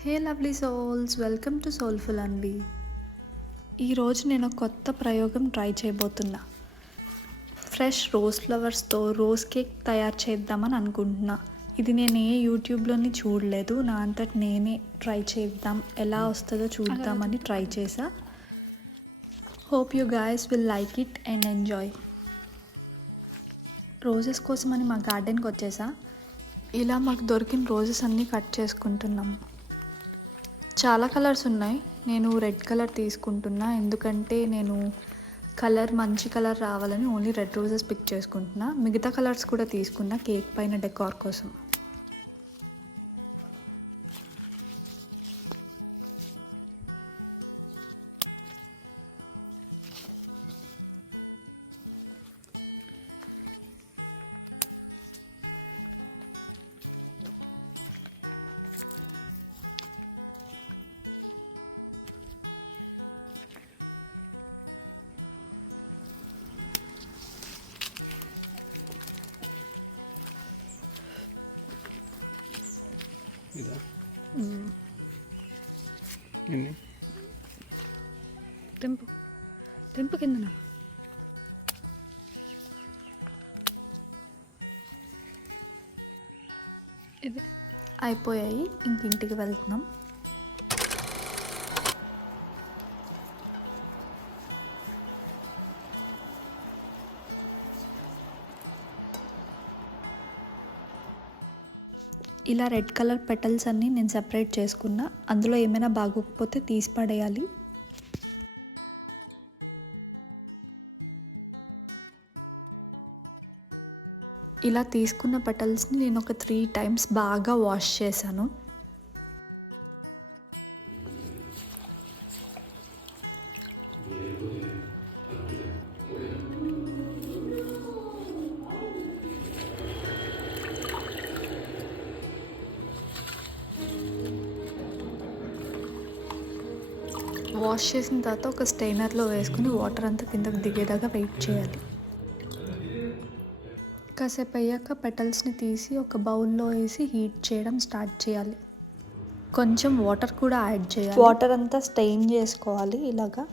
Hey lovely souls, welcome to soulful Anvi. ఈరోజు నేను కొత్త ప్రయోగం ట్రై చేయబోతున్నా. ఫ్రెష్ రోజ్ ఫ్లవర్స్తో రోజ్ కేక్ తయారు చేద్దామని అనుకుంటున్నా. ఇది నేను యూట్యూబ్లోని చూడలేదు, నా అంతటి నేనే ట్రై చేద్దాం, ఎలా వస్తుందో చూద్దామని ట్రై చేసా. Hope you guys will like it and enjoy. Roses కోసమని మా గార్డెన్కి వచ్చేసా. ఇలా మాకు దొరికిన రోజెస్ అన్నీ కట్ చేసుకుంటున్నాం. చాలా కలర్స్ ఉన్నాయి. నేను రెడ్ కలర్ తీసుకుంటున్నా, ఎందుకంటే నేను మంచి కలర్ రావాలని ఓన్లీ రెడ్ రోజెస్ పిక్ చేసుకుంటున్నా. మిగతా కలర్స్ కూడా తీసుకున్నా కేక్ పైన డెకార్ కోసం. ఇదా ఎన్ని తెంపు కిందన ఇది అయిపోయాయి. ఇంటికి వెళ్తున్నాం. ఇలా రెడ్ కలర్ పెటల్స్ అన్నీ నేను సెపరేట్ చేసుకున్నా. అందులో ఏమైనా బాగోకపోతే తీసి పడేయాలి. ఇలా తీసుకున్న పెటల్స్ని నేను ఒక 3 times బాగా వాష్ చేశాను. వాష్ చేసిన తర్వాత ఒక స్టెయినర్లో వేసుకుని వాటర్ అంతా కిందకు దిగేదాకా వెయిట్ చేయాలి. కాసేపు అయ్యాక పెటల్స్ని తీసి ఒక బౌల్లో వేసి హీట్ చేయడం స్టార్ట్ చేయాలి. కొంచెం వాటర్ కూడా యాడ్ చేయాలి. వాటర్ అంతా స్టెయిన్ చేసుకోవాలి. ఇలాగా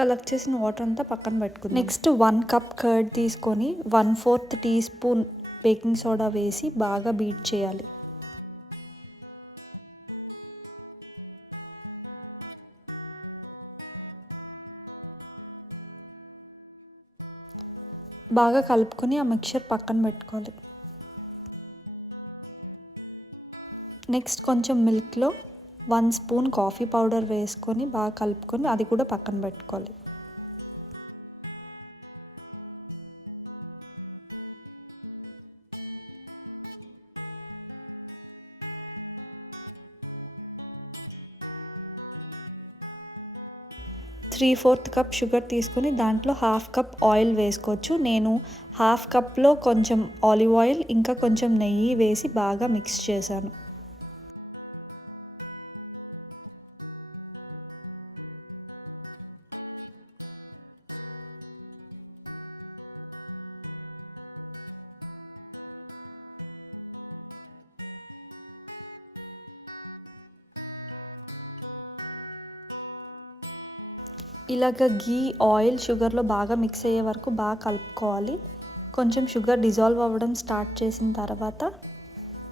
కలెక్ట్ చేసిన వాటర్ అంతా పక్కన పెట్టుకుని నెక్స్ట్ 1 cup కర్డ్ తీసుకొని 1/4 teaspoon బేకింగ్ సోడా వేసి బాగా బీట్ చేయాలి. బాగా కలుపుకొని ఆ మిక్చర్ పక్కన పెట్టుకోవాలి. నెక్స్ట్ కొంచెం మిల్క్లో 1 spoon కాఫీ పౌడర్ వేసుకొని బాగా కలుపుకొని అది కూడా పక్కన పెట్టుకోవాలి. ¾ cup షుగర్ తీసుకొని దాంట్లో ½ cup ఆయిల్ వేసుకోవచ్చు. నేను ½ cupలో కొంచెం ఆలివ్ ఆయిల్ ఇంకా కొంచెం నెయ్యి వేసి బాగా మిక్స్ చేశాను. ఇలాగ గీ ఆయిల్ షుగర్లో బాగా మిక్స్ అయ్యే వరకు బాగా కలుపుకోవాలి. కొంచెం షుగర్ డిజాల్వ్ అవ్వడం స్టార్ట్ చేసిన తర్వాత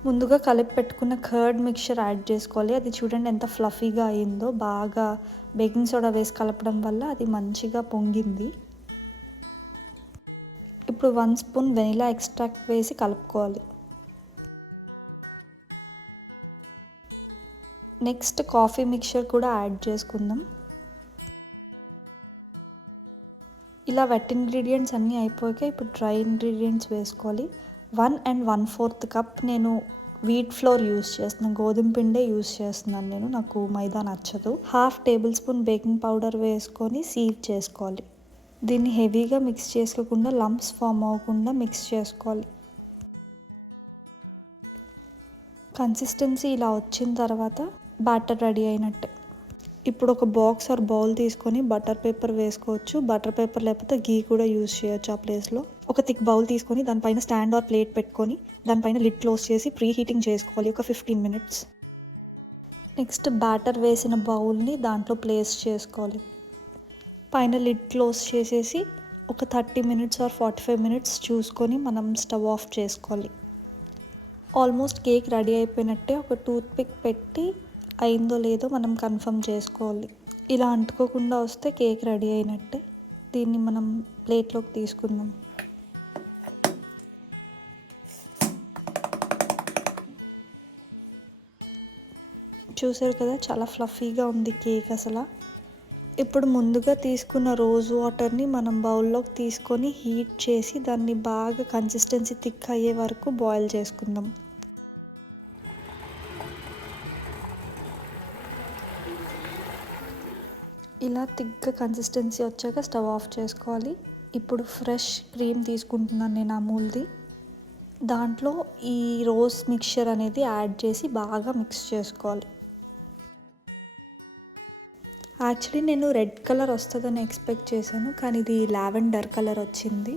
ముందుగా కలిపి పెట్టుకున్న కర్డ్ మిక్చర్ యాడ్ చేసుకోవాలి. అది చూడండి ఎంత ఫ్లఫీగా అయిందో. బాగా బేకింగ్ సోడా వేసి కలపడం వల్ల అది మంచిగా పొంగింది. ఇప్పుడు 1 spoon వెనిలా ఎక్స్ట్రాక్ట్ వేసి కలుపుకోవాలి. నెక్స్ట్ కాఫీ మిక్చర్ కూడా యాడ్ చేసుకుందాం. ఇలా వెట్ ఇంగ్రీడియంట్స్ అన్నీ అయిపోయాక ఇప్పుడు డ్రై ఇంగ్రీడియంట్స్ వేసుకోవాలి. 1 and 1/4 cup నేను వీట్ ఫ్లోర్ యూస్ చేస్తున్నాను, గోధుమ పిండే యూస్ చేస్తున్నాను నేను, నాకు మైదా నచ్చదు. ½ tablespoon బేకింగ్ పౌడర్ వేసుకొని సీవ్ చేసుకోవాలి. దీన్ని హెవీగా మిక్స్ చేసుకోకుండా లంప్స్ ఫామ్ అవ్వకుండా మిక్స్ చేసుకోవాలి. కన్సిస్టెన్సీ ఇలా వచ్చిన తర్వాత బ్యాటర్ రెడీ అయినట్టే. ఇప్పుడు ఒక బాక్స్ ఆర్ బౌల్ తీసుకొని బటర్ పేపర్ వేసుకోవచ్చు. బటర్ పేపర్ లేకపోతే గీ కూడా యూజ్ చేయొచ్చు ఆ ప్లేస్లో. ఒక థిక్ బౌల్ తీసుకొని దానిపైన స్టాండ్ ఆర్ ప్లేట్ పెట్టుకొని దానిపైన లిడ్ క్లోజ్ చేసి ప్రీ హీటింగ్ చేసుకోవాలి ఒక 15 minutes. నెక్స్ట్ బ్యాటర్ వేసిన బౌల్ని దాంట్లో ప్లేస్ చేసుకోవాలి. పైన లిడ్ క్లోజ్ చేసేసి ఒక 30 మినిట్స్ ఆర్ 45 మినిట్స్ చూసుకొని మనం స్టవ్ ఆఫ్ చేసుకోవాలి. ఆల్మోస్ట్ కేక్ రెడీ అయిపోయినట్టే. ఒక టూత్ పిక్ పెట్టి అయిందో లేదో మనం కన్ఫర్మ్ చేసుకోవాలి. ఇలా అంటుకోకుండా వస్తే కేక్ రెడీ అయినట్టే. దీన్ని మనం ప్లేట్లోకి తీసుకుందాం. చూసారు కదా, చాలా ఫ్లఫీగా ఉంది కేక్ అసలు. ఇప్పుడు ముందుగా తీసుకున్న రోజ్ వాటర్ని మనం బౌల్లోకి తీసుకొని హీట్ చేసి దాన్ని బాగా కన్సిస్టెన్సీ థిక్ అయ్యే వరకు బాయిల్ చేసుకుందాం. ఇలా థిక్గా కన్సిస్టెన్సీ వచ్చాక స్టవ్ ఆఫ్ చేసుకోవాలి. ఇప్పుడు ఫ్రెష్ క్రీమ్ తీసుకుంటున్నాను నేను, అమూల్ది. దాంట్లో ఈ రోజ్ మిక్చర్ అనేది యాడ్ చేసి బాగా మిక్స్ చేసుకోవాలి. యాక్చువల్లీ నేను రెడ్ కలర్ వస్తుందని ఎక్స్పెక్ట్ చేశాను, కానీ ఇది లావెండర్ కలర్ వచ్చింది.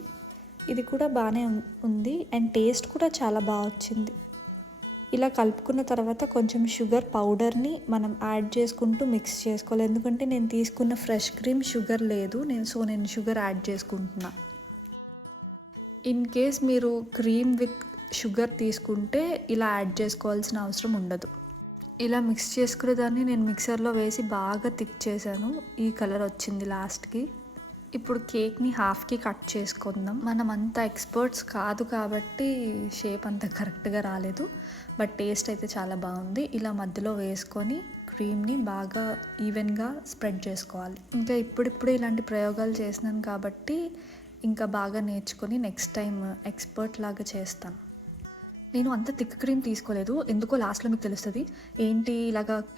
ఇది కూడా బాగానే ఉంది అండ్ టేస్ట్ కూడా చాలా బాగా వచ్చింది. ఇలా కలుపుకున్న తర్వాత కొంచెం షుగర్ పౌడర్ని మనం యాడ్ చేసుకుంటూ మిక్స్ చేసుకోవాలి. ఎందుకంటే నేను తీసుకున్న ఫ్రెష్ క్రీమ్ షుగర్ లేదు, నేను షుగర్ యాడ్ చేసుకుంటున్నా. ఇన్ కేస్ మీరు క్రీమ్ విత్ షుగర్ తీసుకుంటే ఇలా యాడ్ చేసుకోవాల్సిన అవసరం ఉండదు. ఇలా మిక్స్ చేసుకునే దాన్ని నేను మిక్సర్లో వేసి బాగా థిక్ చేశాను. ఈ కలర్ వచ్చింది లాస్ట్కి. ఇప్పుడు కేక్ని హాఫ్కి కట్ చేసుకుందాం. మనం అంత ఎక్స్పర్ట్స్ కాదు కాబట్టి షేప్ అంత కరెక్ట్గా రాలేదు, బట్ టేస్ట్ అయితే చాలా బాగుంది. ఇలా మధ్యలో వేసుకొని క్రీమ్ని బాగా ఈవెన్గా స్ప్రెడ్ చేసుకోవాలి. ఇంకా ఇప్పుడిప్పుడు ఇలాంటి ప్రయోగాలు చేసినాను కాబట్టి ఇంకా బాగా నేర్చుకొని నెక్స్ట్ టైం ఎక్స్పర్ట్ లాగా చేస్తాను. నేను అంత థిక్ క్రీమ్ తీసుకోలేదు, ఎందుకో లాస్ట్లో మీకు తెలుస్తుంది ఏంటి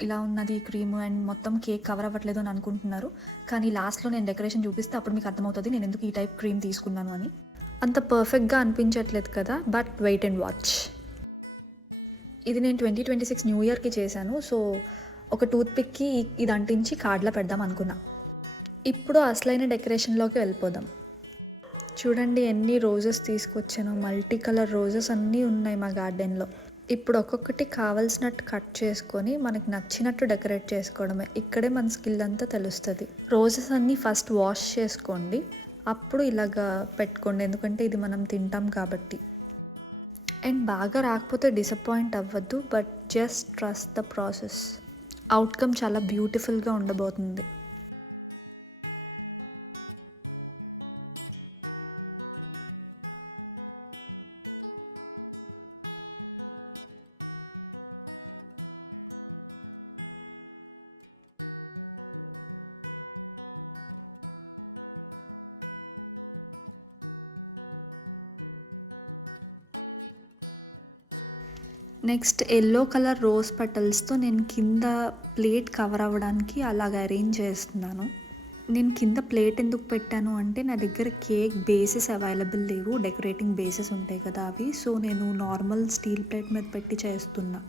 ఇలా ఉన్నది క్రీమ్ అండ్ మొత్తం కేక్ కవర్ అవ్వట్లేదు అని అనుకుంటున్నారు. కానీ లాస్ట్లో నేను డెకరేషన్ చూపిస్తే అప్పుడు మీకు అర్థమవుతుంది నేను ఎందుకు ఈ టైప్ క్రీమ్ తీసుకున్నాను అని. అంత పర్ఫెక్ట్గా అనిపించట్లేదు కదా, బట్ వెయిట్ అండ్ వాచ్. ఇది నేను 2026 న్యూ ఇయర్కి చేశాను. సో ఒక టూత్ పిక్కి ఇది అంటించి కార్డ్లో పెడదాం అనుకున్నా. ఇప్పుడు అసలైన డెకరేషన్లోకి వెళ్ళిపోదాం. చూడండి ఎన్ని రోజెస్ తీసుకొచ్చాను. మల్టీ కలర్ రోజెస్ అన్నీ ఉన్నాయి మా గార్డెన్లో. ఇప్పుడు ఒక్కొక్కటి కావాల్సినట్టు కట్ చేసుకొని మనకి నచ్చినట్టు డెకరేట్ చేసుకోవడమే. ఇక్కడే మన స్కిల్ అంతా తెలుస్తుంది. రోజెస్ అన్నీ ఫస్ట్ వాష్ చేసుకోండి, అప్పుడు ఇలాగా పెట్టుకోండి, ఎందుకంటే ఇది మనం తింటాం కాబట్టి. అండ్ బాగా రాకపోతే డిసప్పాయింట్ అవ్వద్దు, but just trust the process. Outcome చాలా బ్యూటిఫుల్గా ఉండబోతుంది. నెక్స్ట్ ఎల్లో కలర్ రోజ్ పెటల్స్తో నేను కింద ప్లేట్ కవర్ అవ్వడానికి అలాగ అరేంజ్ చేస్తున్నాను. నేను కింద ప్లేట్ ఎందుకు పెట్టాను అంటే నా దగ్గర కేక్ బేసెస్ అవైలబుల్ లేవు, డెకరేటింగ్ బేసెస్ ఉంటాయి కదా అవి. సో నేను నార్మల్ స్టీల్ ప్లేట్ మీద పెట్టి చేస్తున్నా.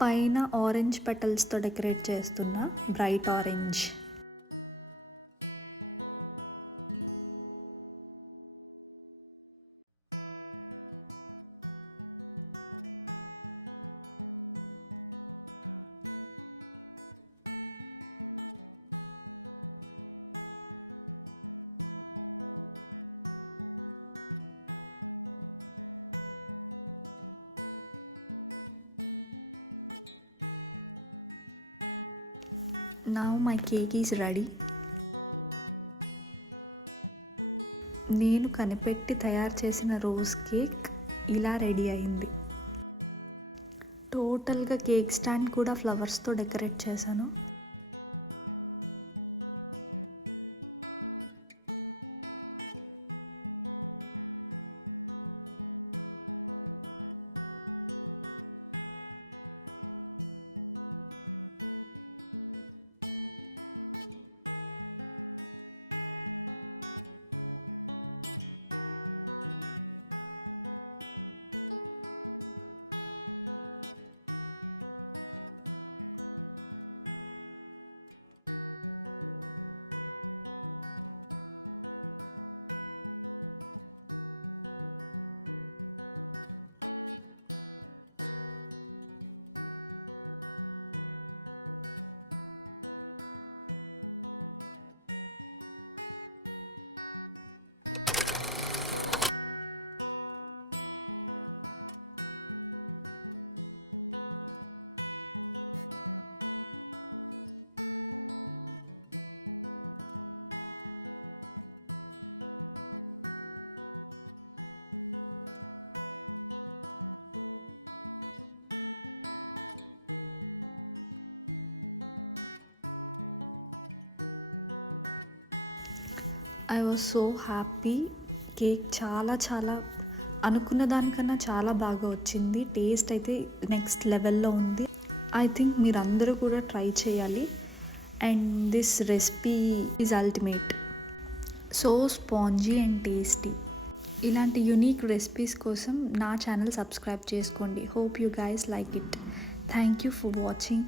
పైన ఆరెంజ్ పెటల్స్తో డెకరేట్ చేస్తున్నా, bright orange. Now my cake is ready. నేను కనిపెట్టి తయారు చేసిన రోజ్ కేక్ ఇలా రెడీ అయింది. టోటల్గా కేక్ స్టాండ్ కూడా ఫ్లవర్స్తో డెకరేట్ చేశాను. I was so happy. Cake చాలా చాలా అనుకున్న దానికన్నా చాలా బాగా వచ్చింది. టేస్ట్ అయితే నెక్స్ట్ లెవెల్లో ఉంది. ఐ థింక్ మీరందరూ కూడా ట్రై చేయాలి. And this recipe is ultimate. So spongy and tasty. ఇలాంటి యునీక్ రెసిపీస్ కోసం నా ఛానల్ సబ్స్క్రైబ్ చేసుకోండి. Hope you guys like it. Thank you for watching.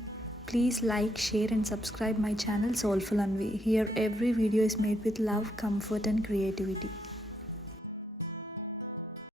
Please like, share and subscribe my channel Soulful Anvi. Here every video is made with love, comfort and creativity.